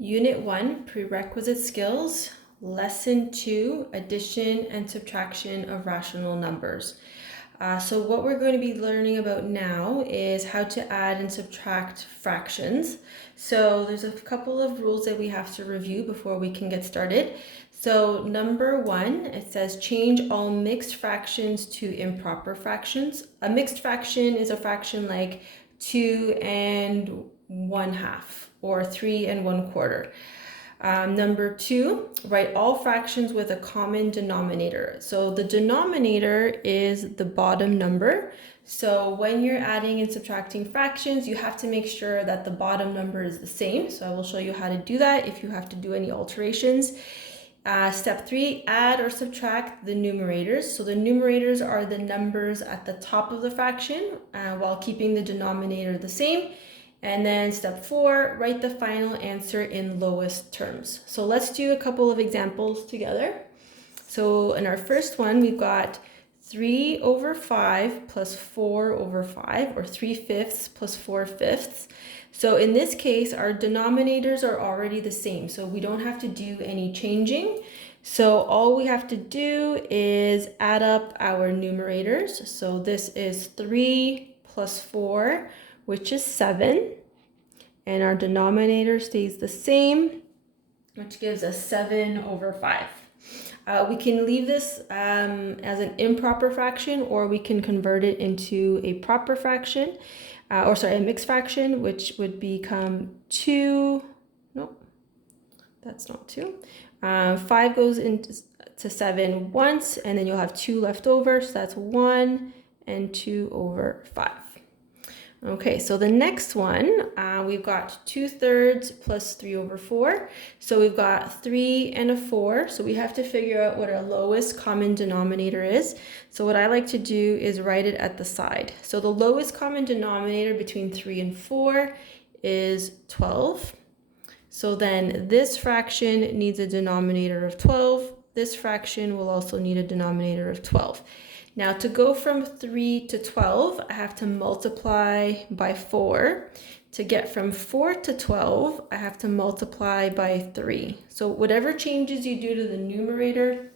Unit 1, Prerequisite Skills, Lesson 2, Addition and Subtraction of Rational Numbers. So what we're going to be learning about now is how to add and subtract fractions. So there's a couple of rules that we have to review before we can get started. So number 1, it says change all mixed fractions to improper fractions. A mixed fraction is a fraction like 2 1/2 or 3 1/4. Number 2, write all fractions with a common denominator. So the denominator is the bottom number. So when you're adding and subtracting fractions, you have to make sure that the bottom number is the same. So I will show you how to do that if you have to do any alterations. Step 3, add or subtract the numerators. So the numerators are the numbers at the top of the fraction while keeping the denominator the same. And then step 4, write the final answer in lowest terms. So let's do a couple of examples together. So in our first one, we've got 3/5 plus 4/5, or 3/5 plus 4/5. So in this case, our denominators are already the same, so we don't have to do any changing. So all we have to do is add up our numerators. So this is 3 plus 4, which is 7, and our denominator stays the same, which gives us 7/5. We can leave this as an improper fraction, or we can convert it into a proper fraction, a mixed fraction, which would become 2, no, that's not 2. 5 goes into 7 once, and then you'll have 2 left over, so that's 1 and 2/5. Okay, so the next one, we've got 2/3 plus 3/4. So we've got 3 and a 4. So we have to figure out what our lowest common denominator is. So what I like to do is write it at the side. So the lowest common denominator between 3 and 4 is 12. So then this fraction needs a denominator of 12. This fraction will also need a denominator of 12. Now to go from 3 to 12, I have to multiply by 4. To get from 4 to 12, I have to multiply by 3. So whatever changes you do to the numerator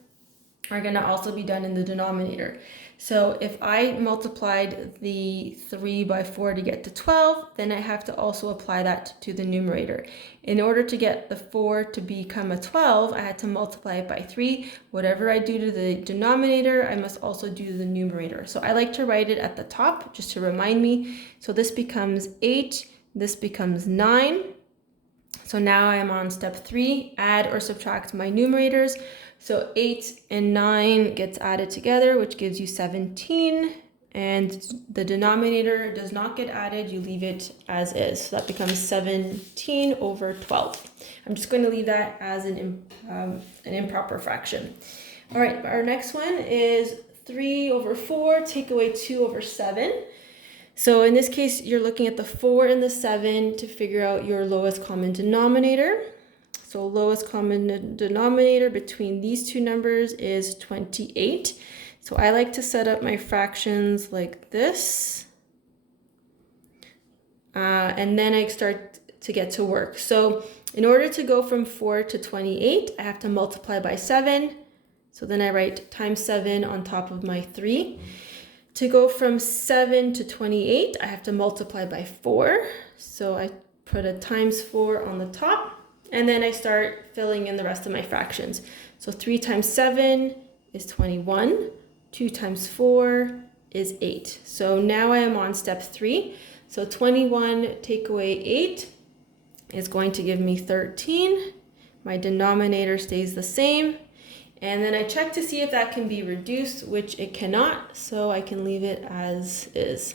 are going to also be done in the denominator. So if I multiplied the 3 by 4 to get to 12, then I have to also apply that to the numerator. In order to get the 4 to become a 12, I had to multiply it by 3. Whatever I do to the denominator, I must also do to the numerator. So I like to write it at the top just to remind me. So this becomes 8, this becomes 9. So now I am on step 3, add or subtract my numerators. So 8 and 9 gets added together, which gives you 17. And the denominator does not get added, you leave it as is. So that becomes 17/12. I'm just going to leave that as an improper fraction. All right, our next one is 3/4, take away 2/7. So in this case, you're looking at the 4 and the 7 to figure out your lowest common denominator. So lowest common denominator between these two numbers is 28. So I like to set up my fractions like this. And then I start to get to work. So in order to go from 4 to 28, I have to multiply by 7. So then I write times 7 on top of my 3. To go from 7 to 28, I have to multiply by 4. So I put a times 4 on the top. And then I start filling in the rest of my fractions. So 3 times 7 is 21. 2 times 4 is 8. So now I am on step 3. So 21 take away 8 is going to give me 13. My denominator stays the same. And then I check to see if that can be reduced, which it cannot. So I can leave it as is.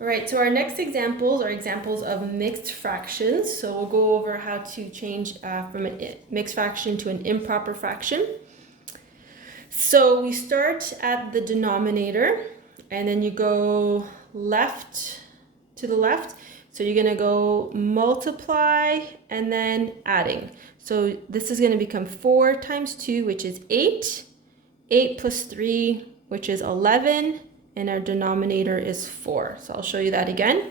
All right, so our next examples are examples of mixed fractions. So we'll go over how to change from a mixed fraction to an improper fraction. So we start at the denominator, and then you go left to the left. So you're going to go multiply and then adding. So this is going to become 4 times 2, which is 8. 8 plus 3, which is 11. And our denominator is 4. So I'll show you that again.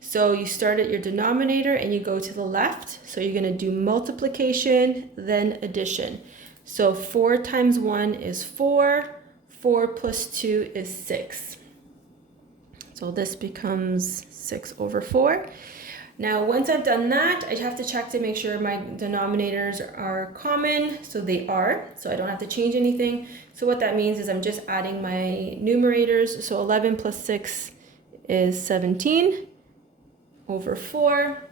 So you start at your denominator and you go to the left. So you're going to do multiplication, then addition. So 4 times 1 is 4. 4 plus 2 is 6. So this becomes 6 over 4. Now, once I've done that, I have to check to make sure my denominators are common. So they are, so I don't have to change anything. So what that means is I'm just adding my numerators. So 11 plus 6 is 17 over 4.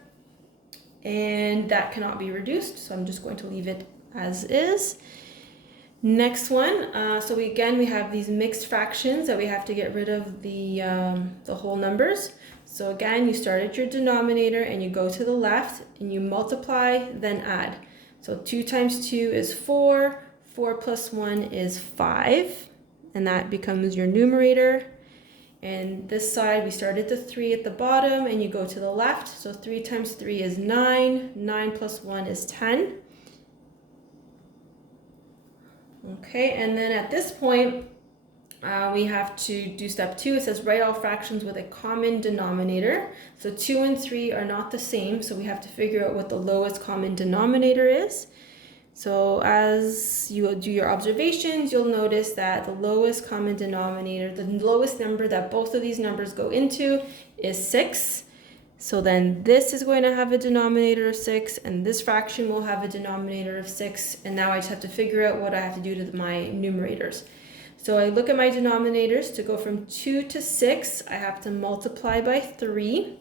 And that cannot be reduced, so I'm just going to leave it as is. Next one, so we have these mixed fractions that we have to get rid of the whole numbers. So again, you start at your denominator and you go to the left and you multiply, then add. So 2 times 2 is 4, 4 plus 1 is 5, and that becomes your numerator. And this side, we start at the 3 at the bottom and you go to the left. So 3 times 3 is 9, 9 plus 1 is 10. Okay, and then at this point, we have to do step 2. It says write all fractions with a common denominator. So 2 and 3 are not the same, so we have to figure out what the lowest common denominator is. So as you do your observations, you'll notice that the lowest common denominator, the lowest number that both of these numbers go into is 6. So then this is going to have a denominator of 6, and this fraction will have a denominator of 6. And now I just have to figure out what I have to do to my numerators. So I look at my denominators. To go from 2 to 6, I have to multiply by 3.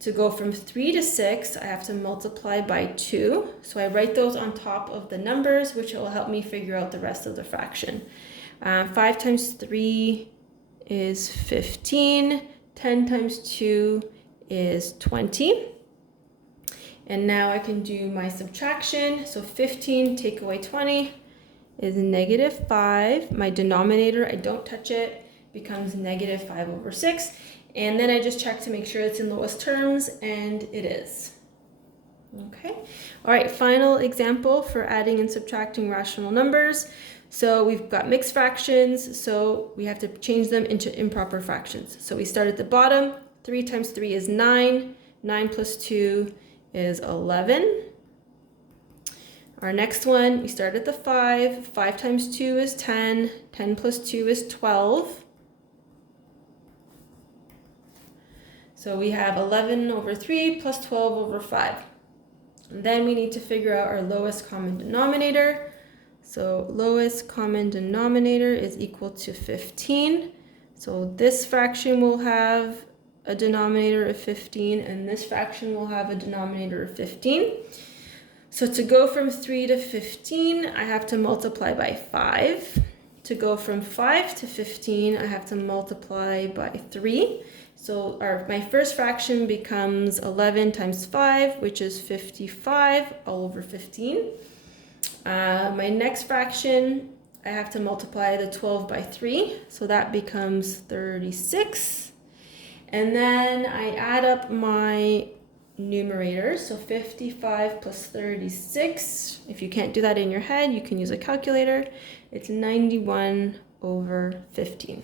To go from 3 to 6, I have to multiply by 2. So I write those on top of the numbers, which will help me figure out the rest of the fraction. 5 times 3 is 15. 10 times 2 is 20. And now I can do my subtraction. So 15 take away 20 is negative 5. My denominator, I don't touch it, becomes negative 5 over 6. And then I just check to make sure it's in lowest terms, and it is. Okay. All right, final example for adding and subtracting rational numbers. So we've got mixed fractions, so we have to change them into improper fractions. So we start at the bottom. 3 times 3 is 9. 9 plus 2 is 11. Our next one, we start at the 5. 5 times 2 is 10. 10 plus 2 is 12. So we have 11 over 3 plus 12 over 5. And then we need to figure out our lowest common denominator. So lowest common denominator is equal to 15. So this fraction will have a denominator of 15, and this fraction will have a denominator of 15. So to go from 3 to 15, I have to multiply by 5. To go from 5 to 15, I have to multiply by 3. So my first fraction becomes 11 times 5, which is 55 all over 15. My next fraction, I have to multiply the 12 by 3, so that becomes 36. And then I add up my numerators, so 55 plus 36. If you can't do that in your head, you can use a calculator. It's 91 over 15.